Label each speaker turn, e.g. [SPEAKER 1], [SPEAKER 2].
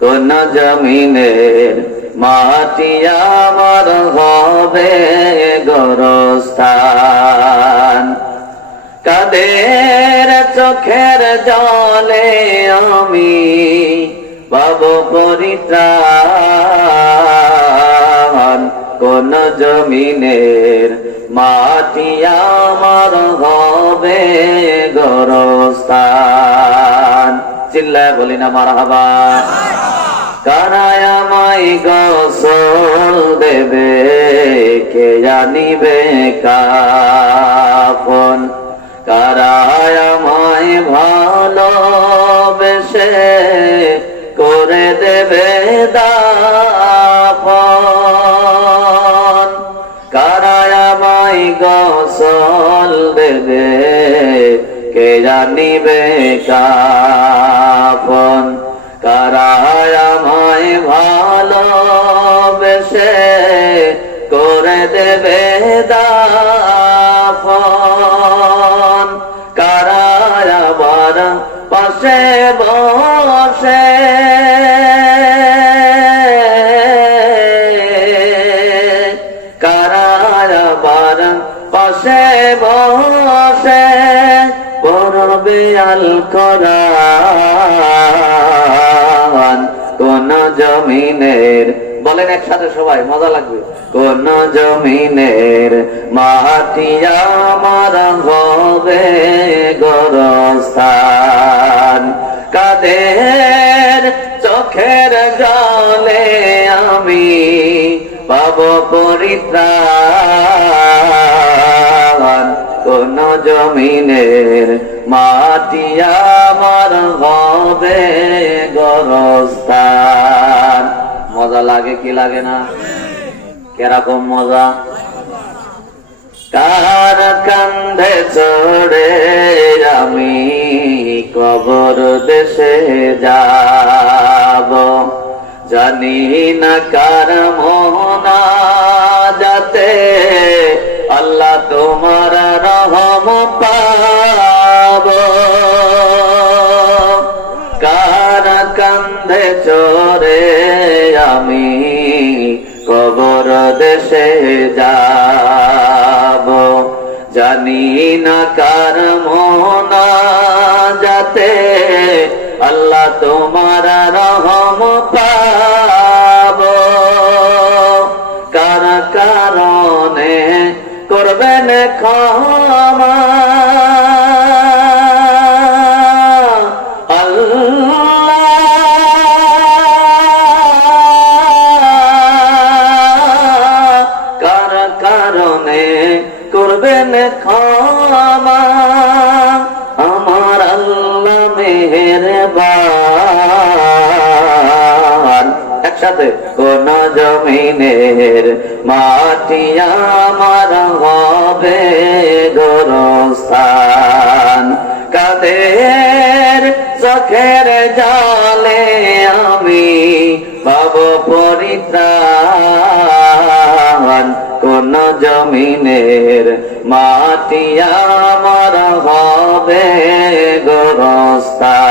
[SPEAKER 1] কোন জমিনের মাটি আমার হবে গরস্থান। কাদের চোখের জলে আমি পাব পরিত্রাণ? কোন জমিনের মাটি আমার হবে গরস্থান। চিল্লায় বলি না মার হাবা কারায় আমায় গোসল দেবে, কে জানিবে কাপন কারায় আমায় ভালোবেসে করে দেবে দাপন কারায় আমায় গোসল দেবে, কে জানিবে কাপন কারায় আমায় ভালোবেসে করে দেবে দাফন। কারায় আবার পাশে বসে। কারায় পাশে বসে। পড়বে আল কোরআন কোন জমিনের, বলেন একসাথে সবাই, মজা লাগবে। কোন জমিনের মাটি আমার হবে গরস্থান। কাদের চোখের জলে আমি পাব পরিত্রাণ। কোন জমিনের মাটি আমার হবে গরস্থান মজা লাগে কি লাগে না? কেরকম মজা? কার কান্ধে চড়ে আমি কবর দেশে যাব? জানি না কার মোহনা কবর দেশে যাব। জানি না কার মোনা যাতে আল্লাহ তোমার রহম পাব। কার কারণে করবেন ক্ষমা আমার আল্লাহ মেহেরবান। একসাথে কোন জমিনের মাটি আমার হবে গোরস্থান। কাদের চোখের জলে জমিনের মাটি আমার হবে গোরস্থান